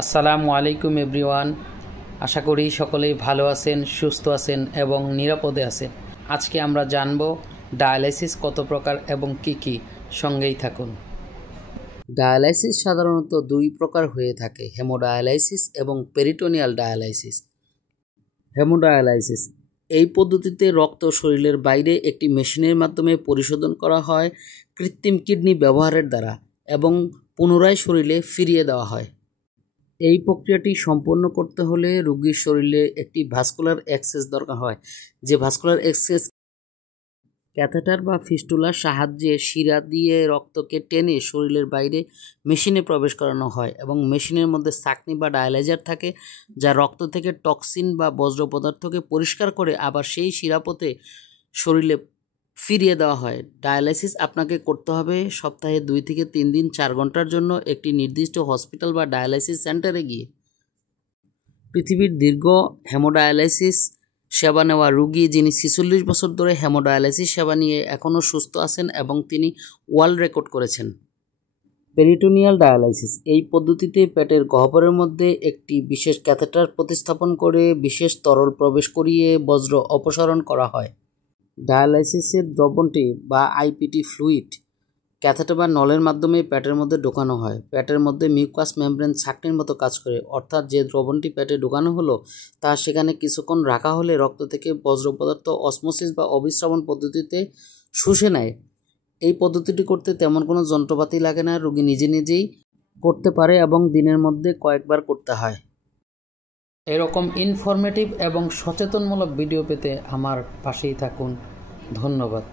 আসসালামু আলাইকুম এভরিওয়ান। আশা করি সকলেই ভালো আছেন, সুস্থ আছেন এবং নিরাপদে আছেন। আজকে আমরা জানব ডায়ালাইসিস কত প্রকার এবং কি কি। সঙ্গেই থাকুন। ডায়ালাইসিস সাধারণত দুই প্রকার হয়ে থাকে, হেমোডায়ালাইসিস এবং পেরিটোনিয়াল ডায়ালাইসিস। হেমোডায়ালাইসিস এই পদ্ধতিতে রক্ত শরীরের বাইরে একটি মেশিনের মাধ্যমে পরিশোধন করা হয় কৃত্রিম কিডনি ব্যবহারের দ্বারা এবং পুনরায় শরীরে ফিরিয়ে দেওয়া হয়। এই প্রক্রিয়াটি সম্পন্ন করতে হলে রোগীর শরীরে একটি ভাস্কুলার অ্যাক্সেস দরকার হয়, যে ভাস্কুলার অ্যাক্সেস ক্যাথেটার বা ফিস্টুলার সাহায্যে শিরা দিয়ে রক্তকে টেনে শরীরের বাইরে মেশিনে প্রবেশ করানো হয় এবং মেশিনের মধ্যে ছাঁকনি বা ডায়ালাইজার থাকে, যা রক্ত থেকে টক্সিন বা বজ্র পদার্থকে পরিষ্কার করে আবার সেই শিরাপথে শরীরে ফিরিয়ে দেওয়া হয়। ডায়ালাইসিস আপনাকে করতে হবে সপ্তাহে 2 থেকে 3 দিন 4 ঘন্টার জন্য একটি নির্দিষ্ট হসপিটাল বা ডায়ালাইসিস সেন্টারে গিয়ে। পৃথিবীর দীর্ঘ হেমোডায়ালাইসিস সেবা নেওয়া রোগী যিনি 46 বছর ধরে হেমোডায়ালাইসিস সেবা নিয়ে এখনও সুস্থ আছেন এবং তিনি ওয়ার্ল্ড রেকর্ড করেছেন। পেরিটোনিয়াল ডায়ালাইসিস এই পদ্ধতিতে পেটের গহ্বরের মধ্যে একটি বিশেষ ক্যাথেটার প্রতিস্থাপন করে বিশেষ তরল প্রবেশ করিয়ে বজ্র অপসারণ করা হয়। ডায়ালাইসিসের দ্রবণটি বা আইপিটি ফ্লুইড ক্যাথেটার বা নলের মাধ্যমে পেটের মধ্যে ঢোকানো হয়। পেটের মধ্যে মিউকাস মেমব্রেন ছাঁকনির মতো কাজ করে, অর্থাৎ যে দ্রবণটি পেটে ঢোকানো হলো তা সেখানে কিছুক্ষণ রাখা হলে রক্ত থেকে বজ্র পদার্থ অসমোসিস বা অবিস্রাবণ পদ্ধতিতে শুষে নেয়। এই পদ্ধতিটি করতে তেমন কোনো যন্ত্রপাতি লাগে না, রোগী নিজে নিজেই করতে পারে এবং দিনের মধ্যে কয়েকবার করতে হয়। এরকম ইনফরমেটিভ এবং সচেতনমূলক ভিডিও পেতে আমার পাশেই থাকুন। ধন্যবাদ।